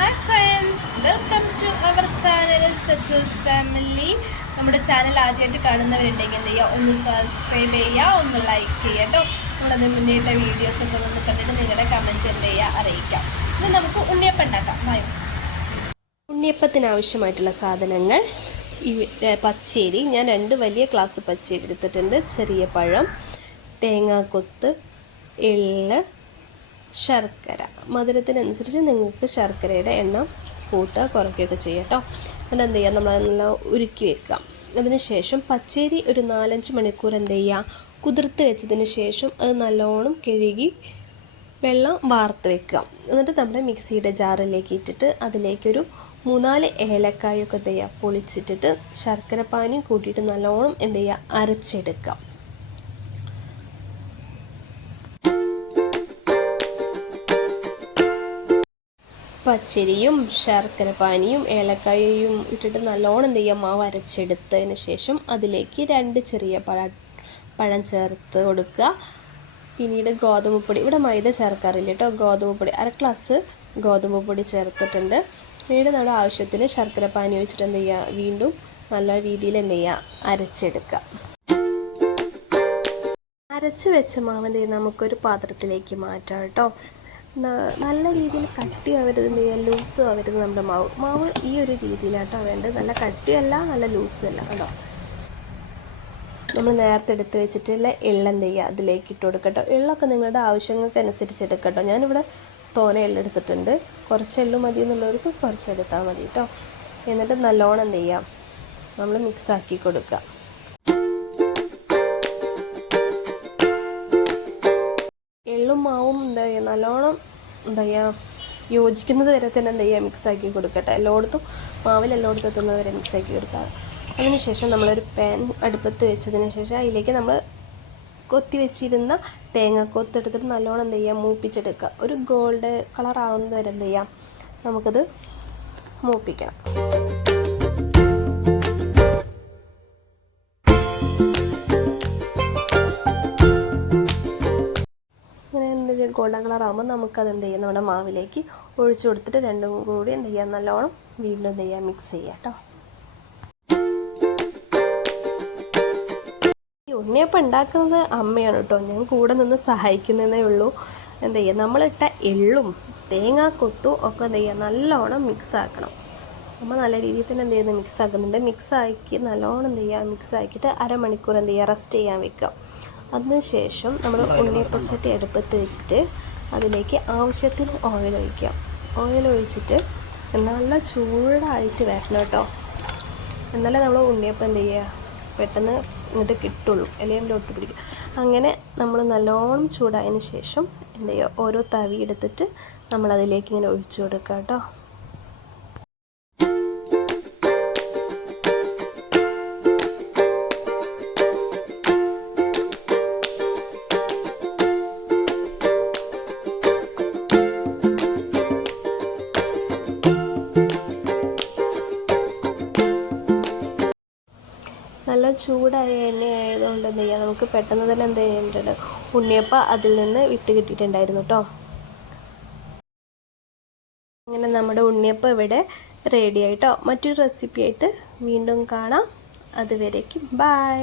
Hi friends, welcome to our channel Sachu's family. നമ്മുടെ channel ആദ്യമായിട്ട് കാണുന്നവരുണ്ടെങ്കിൽ എന്ത് ചെയ്യുക, ഒന്ന് സബ്സ്ക്രൈബ് ചെയ്യുക, ഒന്ന് ലൈക്ക് ചെയ്യുക കേട്ടോ. നമ്മളത് മുന്നേറ്റ വീഡിയോസൊക്കെ ഒന്ന് കണ്ടിട്ട് നിങ്ങളുടെ കമൻറ്റ് എന്ത് ചെയ്യുക അറിയിക്കാം. ഇത് നമുക്ക് ഉണ്ണിയപ്പം ഉണ്ടാക്കാം. ഭയം ഉണ്ണിയപ്പത്തിനാവശ്യമായിട്ടുള്ള സാധനങ്ങൾ പച്ചരി. ഞാൻ 2 വലിയ ഗ്ലാസ് പച്ചരി എടുത്തിട്ടുണ്ട്. ചെറിയ പഴം, തേങ്ങാക്കൊത്ത്, എള്ള്, ശർക്കര. മധുരത്തിനനുസരിച്ച് നിങ്ങൾക്ക് ശർക്കരയുടെ എണ്ണം കൂട്ടുക കുറയ്ക്കുകയൊക്കെ ചെയ്യാം കേട്ടോ. എന്നിട്ട് എന്ത് ചെയ്യുക, നമ്മളതെല്ലാം ഉരുക്കി വെക്കാം. അതിന് ശേഷം പച്ചരി ഒരു 4-5 മണിക്കൂർ എന്ത് ചെയ്യുക, കുതിർത്ത് വെച്ചതിന് ശേഷം അത് നല്ലോണം കഴുകി വെള്ളം വാർത്ത് വെക്കുക. എന്നിട്ട് നമ്മുടെ മിക്സിയുടെ ജാറിലേക്ക് ഇട്ടിട്ട് അതിലേക്കൊരു 3-4 ഏലക്കായൊക്കെ എന്ത് ചെയ്യുക, പൊളിച്ചിട്ടിട്ട് ശർക്കര പാനിയും കൂട്ടിയിട്ട് നല്ലോണം എന്ത് ചെയ്യുക, അരച്ചെടുക്കുക. പച്ചരിയും ശർക്കര പാനിയും ഏലക്കായയും ഇട്ടിട്ട് നല്ലോണം എന്ത് ചെയ്യുക, മാവ് അരച്ചെടുത്തതിന് ശേഷം അതിലേക്ക് 2 ചെറിയ പഴം ചേർത്ത് കൊടുക്കുക. പിന്നീട് ഗോതമ്പ് പൊടി, ഇവിടെ മൈദ ചേർക്കാറില്ല കേട്ടോ, ഗോതമ്പ് പൊടി 1/2 ഗ്ലാസ് ഗോതമ്പ് പൊടി ചേർത്തിട്ടുണ്ട്. പിന്നീട് നമ്മുടെ ആവശ്യത്തിന് ശർക്കര പാനി ഒഴിച്ചിട്ട് എന്ത് ചെയ്യുക, വീണ്ടും നല്ല രീതിയിൽ എന്ത് ചെയ്യുക, അരച്ചെടുക്കുക. അരച്ച് വെച്ച മാവ് എന്ത് ചെയ്യുക, നമുക്കൊരു പാത്രത്തിലേക്ക് മാറ്റാം കേട്ടോ. നല്ല രീതിയിൽ കട്ടി ആവരുത്, എന്ത് ചെയ്യുക, ലൂസും ആവരുത് നമ്മുടെ മാവ് ഈ ഒരു രീതിയിലാട്ടോ വേണ്ടത്. നല്ല കട്ടിയല്ല, നല്ല ലൂസും അല്ല കേട്ടോ. നമ്മൾ നേരത്തെ എടുത്ത് വെച്ചിട്ടുള്ള എള്ളെന്ത് ചെയ്യുക, അതിലേക്ക് ഇട്ട് കൊടുക്കട്ടോ. എള്ളൊക്കെ നിങ്ങളുടെ ആവശ്യങ്ങൾക്ക് അനുസരിച്ച് എടുക്കട്ടോ. ഞാനിവിടെ തോന എള്ളെടുത്തിട്ടുണ്ട്. കുറച്ച് എള്ളു മതി എന്നുള്ളവർക്ക് കുറച്ച് എടുത്താൽ മതി കേട്ടോ. എന്നിട്ട് നല്ലോണം എന്ത് ചെയ്യാം, നമ്മൾ മിക്സാക്കി കൊടുക്കുക. എള്ളും മാവും എന്താ ചെയ്യുക, നല്ലോണം എന്താ ചെയ്യുക, യോജിക്കുന്നത് വരെ തന്നെ എന്ത് ചെയ്യുക, മിക്സാക്കി കൊടുക്കട്ടെ. എല്ലായിടത്തും എല്ലായിടത്തും എത്തുന്നത് വരെ മിക്സാക്കി കൊടുക്കുക. അതിനുശേഷം നമ്മളൊരു പാൻ അടുപ്പത്ത് വെച്ചതിന് ശേഷം അതിലേക്ക് നമ്മൾ കൊത്തി വെച്ചിരുന്ന തേങ്ങാക്കൊത്ത് എടുത്തിട്ട് നല്ലോണം എന്ത് ചെയ്യുക, മൂപ്പിച്ചെടുക്കുക. ഒരു ഗോൾഡ് കളർ ആവുന്നത് വരെ എന്ത് ചെയ്യാം, നമുക്കത് മൂപ്പിക്കണം. ഗോൾഡൻ കളർ ആകുമ്പോൾ നമുക്കത് എന്ത് ചെയ്യാം, നമ്മുടെ മാവിലേക്ക് ഒഴിച്ചു കൊടുത്തിട്ട് രണ്ടും കൂടി എന്ത് ചെയ്യാം, നല്ലോണം വീണ്ടും എന്ത് ചെയ്യാം, മിക്സ് ചെയ്യാം കേട്ടോ. ഈ ഉണ്ണിയപ്പം ഉണ്ടാക്കുന്നത് അമ്മയാണ് കേട്ടോ, ഞാൻ കൂടെ നിന്ന് സഹായിക്കുന്നതേ ഉള്ളൂ. എന്ത് ചെയ്യുക, നമ്മളിട്ട എള്ളും തേങ്ങാക്കൊത്തും ഒക്കെ എന്ത് ചെയ്യുക, നല്ലോണം മിക്സ് ആക്കണം. നമ്മൾ നല്ല രീതിയിൽ തന്നെ എന്ത് ചെയ്യുന്നത്, മിക്സ് ആക്കുന്നുണ്ട്. മിക്സ് ആക്കി നല്ലോണം എന്ത് ചെയ്യുക, മിക്സ് ആക്കിയിട്ട് അരമണിക്കൂർ എന്ത് ചെയ്യുക, റെസ്റ്റ് ചെയ്യാൻ വെക്കാം. അതിനുശേഷം നമ്മൾ ഉണ്ണിയപ്പച്ചട്ടി അടുപ്പത്ത് വെച്ചിട്ട് അതിലേക്ക് ആവശ്യത്തിന് ഓയിൽ ഒഴിക്കാം. ഓയിൽ ഒഴിച്ചിട്ട് നല്ല ചൂടായിട്ട് വരണം കേട്ടോ. എന്നാലേ നമ്മൾ ഉണ്ണിയപ്പം എന്ത് ചെയ്യുക, പെട്ടെന്ന് ഇങ്ങോട്ട് കിട്ടുള്ളൂ, അല്ലെങ്കിൽ ഒട്ടി പിടിക്കും. അങ്ങനെ നമ്മൾ നല്ലോണം ചൂടായതിന് ശേഷം എന്ത് ചെയ്യുക, ഓരോ തവി എടുത്തിട്ട് നമ്മളതിലേക്ക് ഇങ്ങനെ ഒഴിച്ചു കൊടുക്കുക കേട്ടോ. നല്ല ചൂടായ എണ്ണ ആയതുകൊണ്ട് എന്ത് ചെയ്യുക, നമുക്ക് പെട്ടെന്ന് തന്നെ എന്ത് ചെയ്യേണ്ടത്, ഉണ്ണിയപ്പം അതിൽ നിന്ന് വിട്ട് കിട്ടിയിട്ടുണ്ടായിരുന്നു കേട്ടോ. അങ്ങനെ നമ്മുടെ ഉണ്ണിയപ്പം ഇവിടെ റെഡി ആയിട്ടോ. മറ്റൊരു റെസിപ്പി ആയിട്ട് വീണ്ടും കാണാം. അതുവരേക്കും ബൈ.